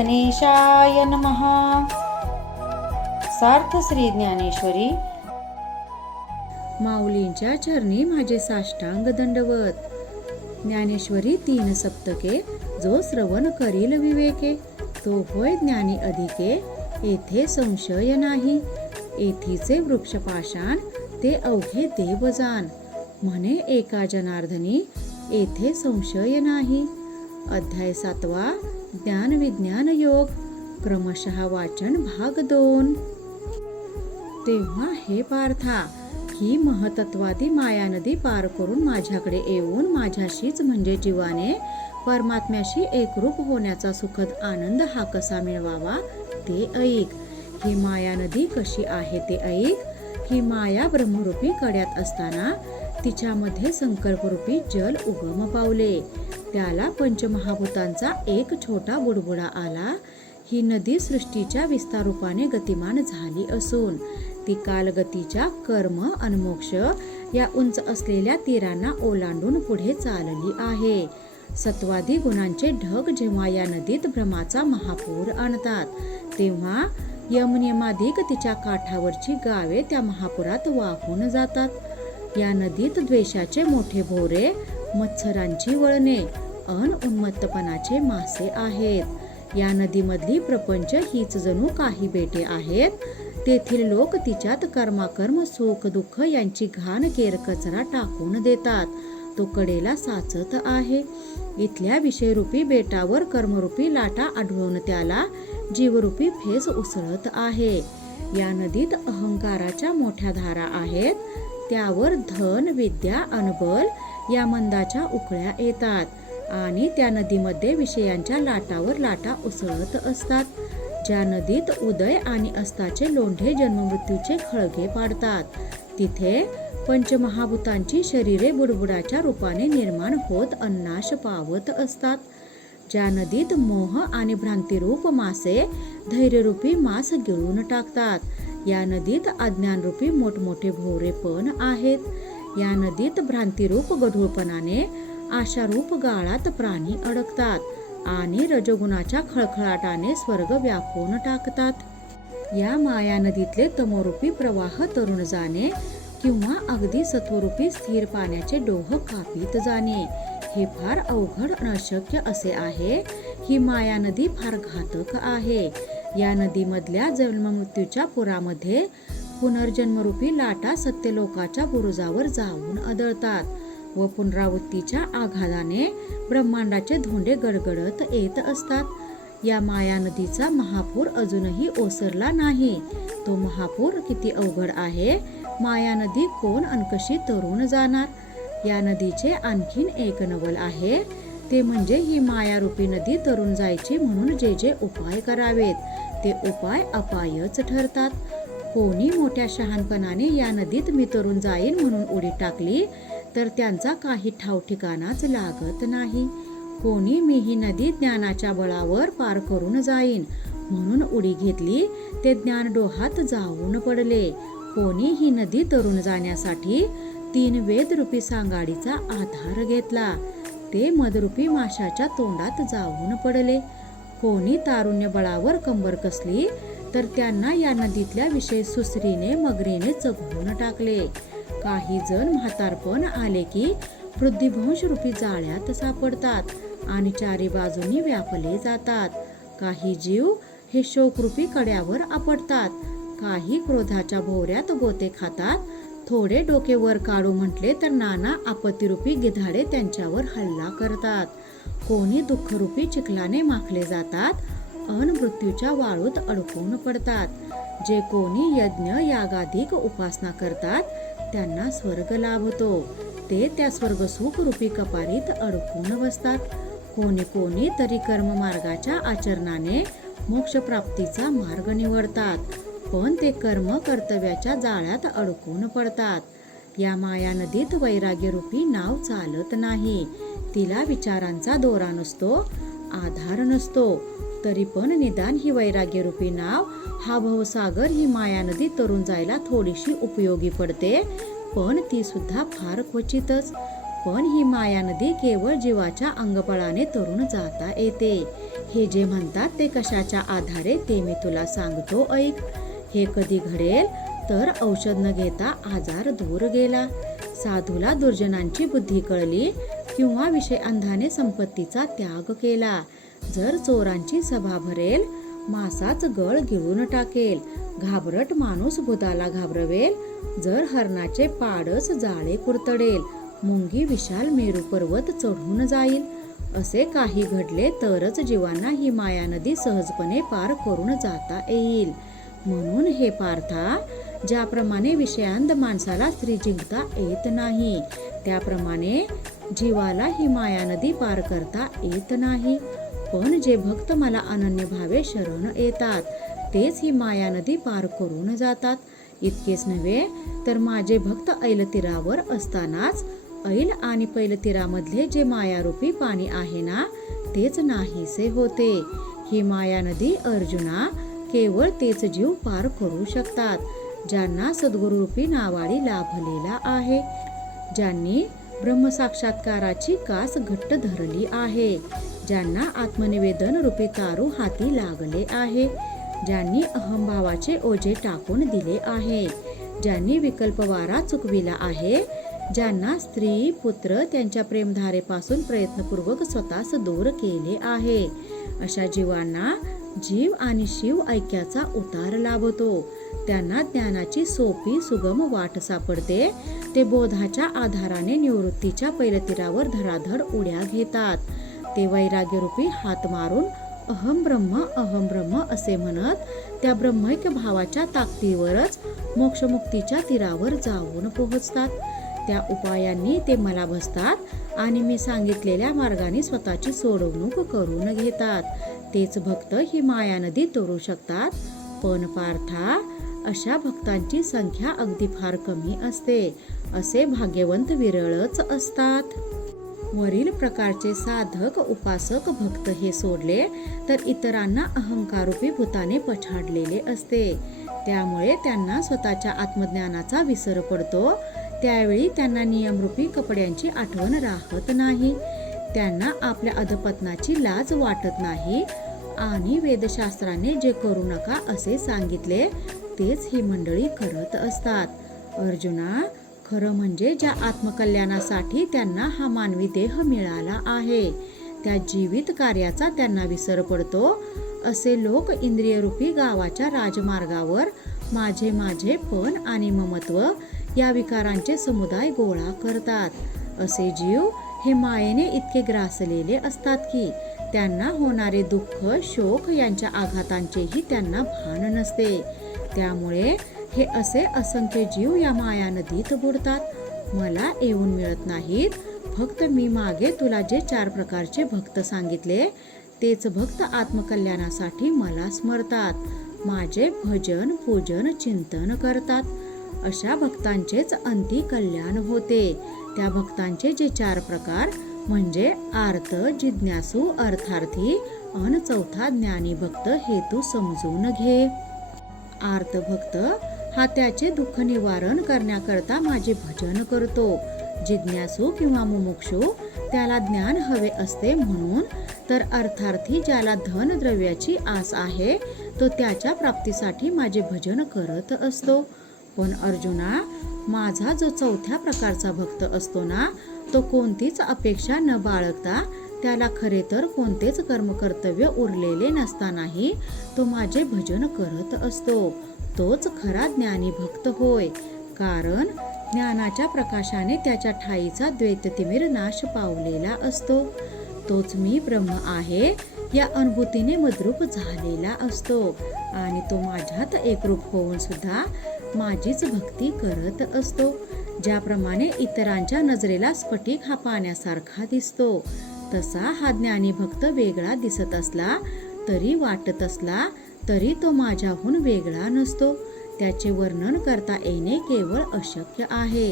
गणेशाय नमः. सार्थ श्री ज्ञानेश्वरी. माऊलींच्या चरणी माझे साष्टांग दंडवत. ज्ञानेश्वरी 3 सप्तके. जो श्रवण करील विवेके, तो होय ज्ञानी अधिके. येथे संशय नाही. येथीचे वृक्ष पाषाण, ते अवघे देवजान. म्हणे एका जनार्दनी, येथे संशय नाही. अध्याय 7. ज्ञान विज्ञान योग. क्रमशः वाचन भाग 2. तेव्हा हे पार्था, ही महतत्वादी माया नदी पार करून माझ्याकडे येऊन माझ्याशीच म्हणजे जीवाने परमात्म्याशी एकरूप होण्याचा सुखद आनंद हा कसा मिळवावा ते ऐक. ही माया नदी कशी आहे ते ऐक. ही माया ब्रह्मरूपी कड्यात असताना तिच्यामध्ये संकल्परूपी जल उगम पावले. त्याला पंचमहाभूतांचा एक छोटा बुडबुडा आला. ही नदी सृष्टीच्या विस्तारूपाने गतिमान झाली असून ती कालगतीच्या कर्म आणि मोक्ष या उंच असलेल्या तीरांना ओलांडून पुढे चालली आहे. सत्वादी गुणांचे ढग जेव्हा या नदीत भ्रमाचा महापूर आणतात, तेव्हा यमनियमाधिक तिच्या काठावरची गावे त्या महापुरात वाहून जातात. या नदीत द्वेषाचे मोठे भोवरे, मत्सरांची वळणे अन उन्मत्तपणाचे मासे आहेत. या नदीमधली प्रपंच हीच जणू काही बेटे आहेत. तेथील लोक तिच्यात कर्माकर्म सुख दुःख यांची घाण केर कचरा टाकून देतात. तो कडेला साचत आहे. इथल्या विषयरूपी बेटावर कर्मरूपी लाटा आढळून त्याला जीवरूपी फेस उसळत आहे. या नदीत अहंकाराच्या मोठ्या धारा आहेत. त्यावर धन विद्या अनबल या मंदाच्या उकळ्या येतात आणि त्या नदीमध्ये विषयांच्या लाटावर लाटा उसळत असतात. ज्या नदीत उदय आणि अस्ताचे लोंढे जन्ममृत्यूचे खळगे पाडतात, तिथे पंचमहाभूतांची शरीरे बुडबुडाच्या रूपाने निर्माण होत अन्नाश पावत असतात. ज्या नदीत मोह आणि भ्रांतिरूप मासे धैर्यरूपी मांस गिळून टाकतात, या नदीत अज्ञानरूपी मोठमोठे भोवरे पण आहेत. या नदीत भ्रांतिरूप गढूळपणाने आशारूप गाळात प्राणी अडकतात आणि रजोगुणाच्या खळखळाटाने स्वर्ग व्यापून टाकतात. या माया नदीतले तमोरूपी प्रवाह तरुण जाणे किंवा अगदी सत्वरूपी स्थिर पाण्याचे डोह कापीत जाणे हे फार अवघड अशक्य असे आहे. ही माया नदी फार घातक आहे. या नदीमधल्या जन्ममृत्यूच्या पुरामध्ये पुनर्जन्मरूपी लाटा सत्यलोकाच्या बुरुजावर जाऊन आदळतात व पुनरावृत्तीच्या आघाताने ब्रह्मांडाचे धोंडे गडगडत येत असतात. या माया नदीचा महापूर अजूनही ओसरला नाही. तो महापूर किती अवघड आहे. माया नदी कोण अन कशी तरून जाणार. या नदीचे आणखीन एक नवल आहे. ते म्हणजे ही मायारूपी नदी तरून जायची म्हणून जे जे उपाय करावेत, ते उपाय अपायच ठरतात. कोणी मोठ्या शहाणपणाने या नदीत मी तरून जाईन म्हणून उडी टाकली तर त्यांचा काही ठाव ठिकाणाच लागत नाही. कोणी मी ही नदी ज्ञानाच्या बळावर पार करून जाईन म्हणून उडी घेतली, ते ज्ञान डोहात जाऊन पडले. कोणी ही नदी तरून जाण्यासाठी 3 वेदरूपी सांगाडीचा आधार घेतला, ते मदरूपी माशाच्या तोंडात जाऊन पडले. कोणी तारुण्य बळावर कंबर कसली तर त्यांना या नदीतल्या विषय सुसरीने मगरीने चघळून टाकले. काही जण म्हातारपण आले की वृद्धिभ्रंश रूपी जाळ्यात सापडतात आणि चारी बाजूंनी व्यापले जातात. काही जीव हे शोकरूपी कड्यावर आपटतात. काही क्रोधाच्या भोवऱ्यात गोते खातात. थोडे डोके वर काढू म्हटले तर नाना आपत्तीरूपी गिधाडे त्यांच्यावर हल्ला करतात. कोणी दुःखरूपी चिखलाने माखले जातात अन मृत्यूच्या वाळूत अडकून पडतात. जे कोणी यज्ञ यागाधिक उपासना करतात त्यांना स्वर्ग लाभतो. ते त्या स्वर्गसुख रूपी कपारीत अडकून बसतात. कोणी कोणी तरी कर्ममार्गाच्या आचरणाने मोक्षप्राप्तीचा मार्ग निवडतात, पण ते कर्म कर्तव्याच्या जाळ्यात अडकून पडतात. या माया नदीत वैराग्यरूपी नाव चालत नाही. तिला विचारांचा दोरा नसतो, आधार नसतो. तरी पण निदान ही वैराग्यरूपी नाव, हा भवसागर, ही माया नदी तरून जायला थोडीशी उपयोगी पडते, पण ती सुद्धा फार क्वचितच. पण ही माया नदी केवळ जीवाच्या अंगबळाने तरून जाता येते. हे जे म्हणतात ते कशाच्या आधारे ते मी तुला सांगतो ऐक. हे कधी घडेल तर औषध न घेता आजार दूर गेला, साधूला दुर्जनांची बुद्धी कळली किंवा विषय अंधाने संपत्तीचा त्याग केला. जर चोरांची सभा भरेल, मासाच गळ गिळून टाकेल, घाबरट माणूस भूताला घाबरवेल, जर हरणाचे पाडच जाळे कुरतडेल, मुंगी विशाल मेरू पर्वत चढून जाईल, असे काही घडले तरच जीवांना ही माया नदी सहजपणे पार करून जाता येईल. म्हणून हे पार्था, ज्याप्रमाणे विषयांध माणसाला स्त्री जिंकता येत नाही, त्याप्रमाणे जीवाला ही माया नदी पार करता येत नाही. पण जे भक्त मला अनन्य भावे शरण येतात, तेच ही माया नदी पार करून जातात. इतकेच नव्हे तर माझे भक्त ऐलतीरावर असतानाच ऐल आणि पैलतीरामधले जे मायारूपी पाणी आहे ना, तेच नाहीसे होते. ही माया नदी अर्जुना केवळ तेच जीव पार करू शकतात, ज्यांना सद्गुरूरूपी नावाडी लाभलेला आहे, ज्यांनी ब्रह्मसाक्षात्काराची कास घट्ट धरली आहे, ज्यांना आत्मनिवेदन रूपी तारू हाती लागले आहे, ज्यांनी अहंभावाचे ओझे टाकून दिले आहे, ज्यांनी विकल्पवारा चुकविला आहे, ज्यांना स्त्री पुत्र त्यांच्या प्रेमधारेपासून प्रयत्नपूर्वक स्वतःस दूर केले आहे, अशा जीवांना जीव आणि शिव ऐक्याचा उतार लाभतो. त्यांना ज्ञानाची सोपी सुगम वाट सापडते. ते बोधाच्या आधाराने निवृत्तीच्या पैलतीरावर धडाधड उड्या घेतात. ते वैराग्यरूपी हात मारून अहम ब्रह्म असे म्हणत त्या ब्रह्मैक्य भावाच्या ताकदीवरच मोक्षमुक्तीच्या तीरावर जाऊन पोहोचतात. त्या उपायांनी ते मला भसतात आणि मी सांगितलेल्या मार्गाने स्वतःची सोडवणूक करून घेतात. तेच भक्त ही माया नदी तोडू शकतात. पण पार्था, अशा भक्तांची संख्या अगदी फार कमी असते. असे भाग्यवंत विरळच असतात. वरील प्रकारचे साधक उपासक भक्त हे सोडले तर इतरांना अहंकारूपी भूताने पछाडलेले असते. त्यामुळे त्यांना स्वतःच्या आत्मज्ञानाचा विसर पडतो. त्यावेळी त्यांना नियमरूपी कपड्यांची आठवण राहत नाही. त्यांना आपल्या अधपतनाची लाज वाटत नाही आणि वेदशास्त्राने जे करू नका असे सांगितले तेच ही मंडळी करत असतात. अर्जुना, खरं म्हणजे ज्या आत्मकल्याणासाठी त्यांना हा मानवी देह मिळाला आहे, त्या जीवित कार्याचा त्यांना विसर पडतो, असे लोक इंद्रियरूपी गावाच्या राजमार्गावर माझे पण आणि ममत्व या विकारांचे समुदाय गोळा करतात. असे जीव हे मायेने इतके ग्रासलेले असतात की त्यांना होणारे दुःख शोक यांच्या आघातांचेही त्यांना भान नसते. त्यामुळे हे असे असंख्य जीव या माया नदीत बुडतात. मला येऊन मिळत नाहीत. फक्त मी मागे तुला जे 4 प्रकारचे भक्त सांगितले तेच भक्त आत्मकल्याणासाठी मला स्मरतात, माझे भजन पूजन चिंतन करतात. अशा भक्तांचेच अंती कल्याण होते. त्या भक्तांचे जे 4 प्रकार म्हणजे आर्त, जिज्ञासू, अर्थार्थी अन चौथा ज्ञानी भक्त हे तू समजून घे. आर्त भक्त हा त्याचे दुःख निवारण करण्याकरता माझे भजन करतो. जिज्ञासू किंवा मुमुक्षू त्याला ज्ञान हवे असते म्हणून, तर अर्थार्थी ज्याला धन द्रव्याची आस आहे तो त्याच्या प्राप्तीसाठी माझे भजन करत असतो. पण अर्जुना, माझा जो 4थ्या प्रकारचा भक्त असतो ना, तो कोणतीच अपेक्षा न बाळगता, त्याला खरे तर कोणतेच कर्तव्य उरलेले नसतानाही तो माझे भजन करत असतो. तोच खरा ज्ञानी भक्त होय. कारण ज्ञानाच्या प्रकाशाने त्याच्या ठाईचा द्वैततिमिर नाश पावलेला असतो. तोच मी ब्रह्म आहे या अनुभूतीने मद्रूप झालेला असतो आणि तो माझ्यात एकरूप होऊन सुद्धा माझीच भक्ती करत असतो. ज्याप्रमाणे इतरांच्या नजरेला स्फटिक हा पाण्यासारखा दिसतो, तसा हा ज्ञानी भक्त वेगळा दिसत असला तरी वाटत असला तरी तो माझ्याहून वेगळा नसतो. त्याचे वर्णन करता येणे केवळ अशक्य आहे.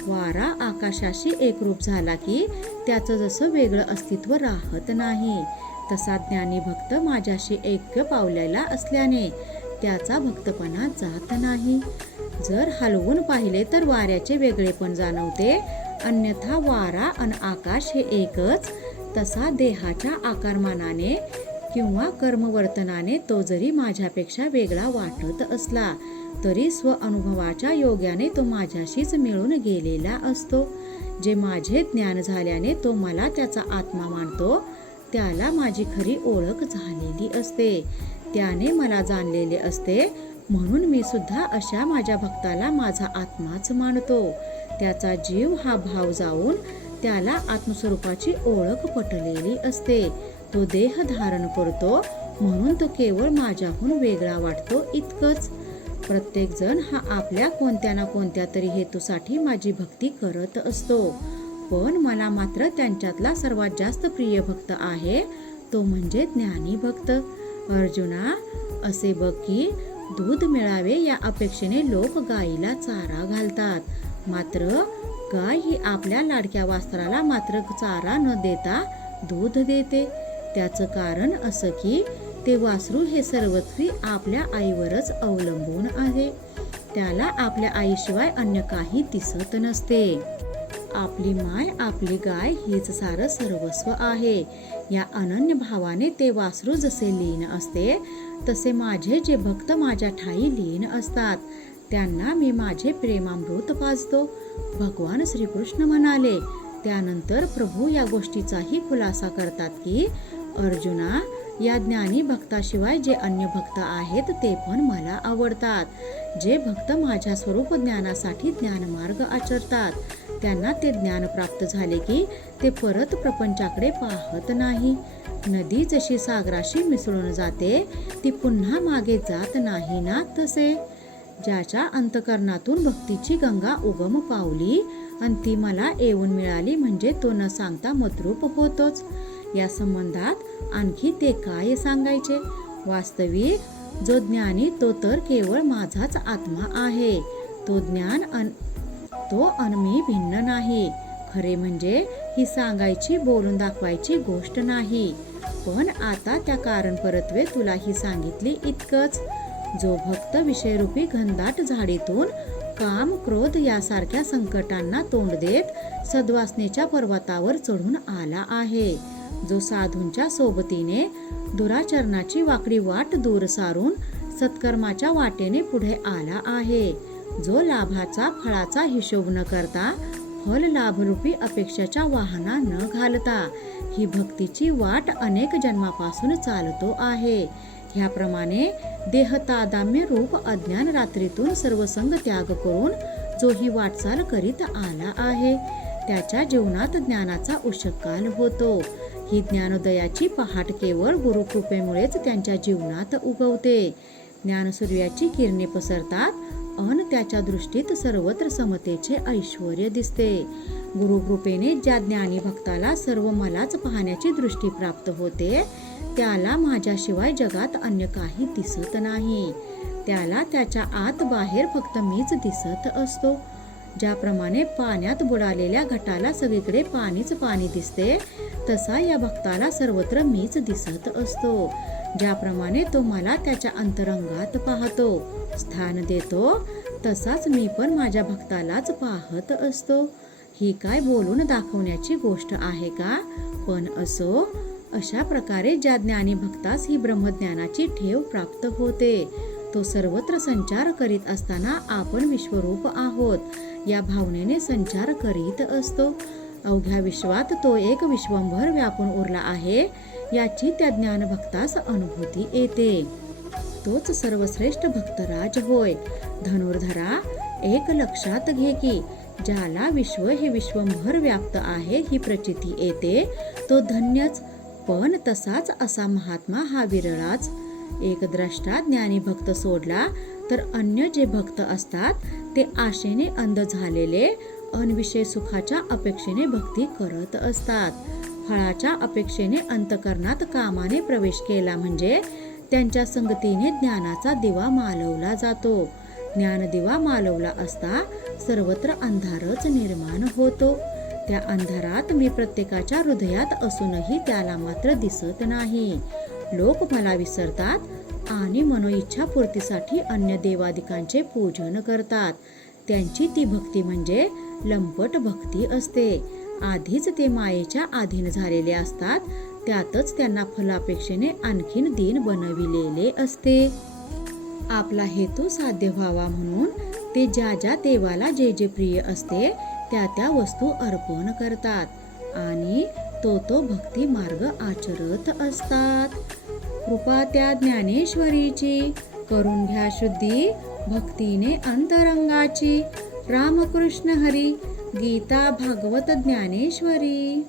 वारा आकाशाशी एकरूप झाला की त्याचं जसं वेगळं अस्तित्व राहत नाही, तसा ज्ञानी भक्त माझ्याशी ऐक्य पावलेला असल्याने त्याचा भक्तपणा जात नाही. जर हलवून पाहिले तर वाऱ्याचे वेगळेपण जाणवते, अन्यथा वारा अन आकाश हे एकच. तसा देहाच्या आकारमानाने किंवा कर्मवर्तनाने तो जरी माझ्यापेक्षा वेगळा वाटत असला तरी स्व अनुभवाच्या योग्याने तो माझ्याशीच मिळून गेलेला असतो. जे माझे ज्ञान झाल्याने तो मला त्याचा आत्मा मानतो त्याला माझी खरी ओळख झालेली असते. त्याने मला जाणलेले असते म्हणून मी सुद्धा अशा माझ्या भक्ताला माझा आत्माच मानतो. त्याचा जीव हा भाव जाऊन त्याला आत्मस्वरूपाची ओळख पटलेली असते. तो देह धारण करतो म्हणून तो केवळ माझ्याहून वेगळा वाटतो इतकंच. प्रत्येक जण हा आपल्या कोणत्या ना कोणत्या तरी हेतूसाठी माझी भक्ती करत असतो. पण मला मात्र त्यांच्यातला सर्वात जास्त प्रिय भक्त आहे तो म्हणजे ज्ञानी भक्त. अर्जुना, असे बघ की दूध मिळावे या अपेक्षेने लोक गाईला चारा घालतात, मात्र गाय ही आपल्या लाडक्या वासराला मात्र चारा न देता दूध देते. त्याचं कारण असं की ते वासरू हे सर्वस्वी आपल्या आईवरच अवलंबून आहे. त्याला आपल्या आईशिवाय अन्य काही दिसत नसते. आपली माय, आपली गाय हीच सारं सर्वस्व आहे. या अनन्य भावाने ते वासरू जसे लीन असते तसे माझे जे भक्त माझ्या ठाई लीन असतात त्यांना मी माझे प्रेमामृत पाजतो. भगवान श्रीकृष्ण म्हणाले. त्यानंतर प्रभू या गोष्टीचाही खुलासा करतात की अर्जुना, या ज्ञानी भक्ताशिवाय जे अन्य भक्त आहेत ते पण मला आवडतात. जे भक्त माझ्या स्वरूप ज्ञानासाठी ज्ञानमार्ग आचरतात त्यांना ते ज्ञान प्राप्त झाले की ते परत प्रपंचाकडे पाहत नाही. नदी जशी सागराशी मिसळून जाते ती पुन्हा मागे जात नाही ना तसे. ज्याच्या अंतकरणातून भक्तीची गंगा उगम पावली आणि ती मला येऊन मिळाली म्हणजे तो न सांगता मद्रूप होतोच. या संबंधात आणखी ते काय सांगायचे. वास्तविक जो ज्ञानी तो तर केवळ माझाच आत्मा आहे. तो ज्ञान तो मी भिन्न नाही. खरे म्हणजे ही सांगायची बोलून दाखवायची गोष्ट नाही. पण आता त्या कारण परत्वे तुला ही सांगितली इतकंच. जो भक्त विषयरूपी घनदाट झाडीतून काम, क्रोध यासारख्या संकटांना तोंड देत सद्वासनेच्या पर्वतावर चढून आला आहे. जो साधूंच्या सोबतीने दुराचरणाची वाकडी वाट दूर सारून सत्कर्माच्या वाटेने पुढे आला आहे. जो लाभाचा फळाचा हिशोब न करता फल लाभरूपी अपेक्षेच्या वाहना न घालता ही भक्तीची वाट अनेक जन्मापासून चालतो आहे. ह्याप्रमाणे देहतादाम्य रूप अज्ञान रात्रीतून सर्व संग त्याग करून जो ही वाटचाल करीत आला आहे त्याच्या जीवनात ज्ञानाचा उषःकाल होतो. ही ज्ञानोदयाची पहाट केवळ गुरुकृपेमुळेच त्यांच्या जीवनात उगवते. ज्ञानसूर्याची किरणे पसरतात अन त्याच्या दृष्टीत सर्वत्र समतेचे ऐश्वर्य दिसते. गुरुकृपेने ज्या ज्ञानी भक्ताला सर्व मलाच पाहण्याची दृष्टी प्राप्त होते त्याला माझ्याशिवाय जगात अन्य काही दिसत नाही. त्याला त्याच्या आत बाहेर फक्त मीच दिसत असतो. ज्याप्रमाणे पाण्यात बुडालेल्या घटाला सगळीकडे पाणीच पाणी दिसते तसा या भक्ताला सर्वत्र मीच दिसत असतो. ज्याप्रमाणे तो मला त्याच्या अंतरंगात पाहतो, स्थान देतो, तसाच मी पण माझ्या भक्तालाच पाहत असतो. ही काय बोलून दाखवण्याची गोष्ट आहे का? पण असो. अशा प्रकारे ज्या ज्ञानी भक्तास ही ब्रह्मज्ञानाची ठेव प्राप्त होते तो सर्वत्र संचार करीत असताना आपण विश्वरूप आहोत या भावनेने संचार करीत असतो. अवघ्या विश्वात तो एक विश्वंभर व्यापून उरला आहे याची त्या ज्ञान भक्तास अनुभूती येते. तोच सर्वश्रेष्ठ भक्तराज होय. धनुर्धरा, एक लक्षात घे की ज्याला विश्व हे विश्वंभर व्याप्त आहे ही प्रचिती येते तो धन्यच. पण तसाच असा महात्मा हा विरळाच. एक द्रष्टा ज्ञानी भक्त सोडला तर अन्य जे भक्त असतात ते आशेने अंध झालेले अनविषय सुखाच्या अपेक्षेने भक्ती करत असतात. फळाच्या अपेक्षेने अंतकरणात कामाने प्रवेश केला म्हणजे त्यांच्या संगतीने ज्ञानाचा दिवा मालवला जातो. ज्ञानदिवा मालवला असता सर्वत्र अंधारच निर्माण होतो. त्या अंधारात मी प्रत्येकाच्या हृदयात असूनही त्याला मात्र दिसत नाही. लोक मला विसरतात आणि मनोइच्छा पूर्तीसाठी अन्य देवादिकांचे पूजन करतात. त्यांची ती भक्ती म्हणजे लंपट भक्ती असते. आधीच ते मायेच्या अधीन झालेले असतात, त्यातच त्यांना फलापेक्षेने आणखीन दीन बनविलेले असते. आपला हेतू साध्य व्हावा म्हणून ते ज्या ज्या देवाला जे जे प्रिय असते त्या त्या वस्तू अर्पण करतात आणि तो भक्ती मार्ग आचरत असतात. कृपा त्या ज्ञानेश्वरीची, करून घ्या शुद्धी भक्तीने अंतरंगाची. रामकृष्ण हरी. गीता भागवत ज्ञानेश्वरी.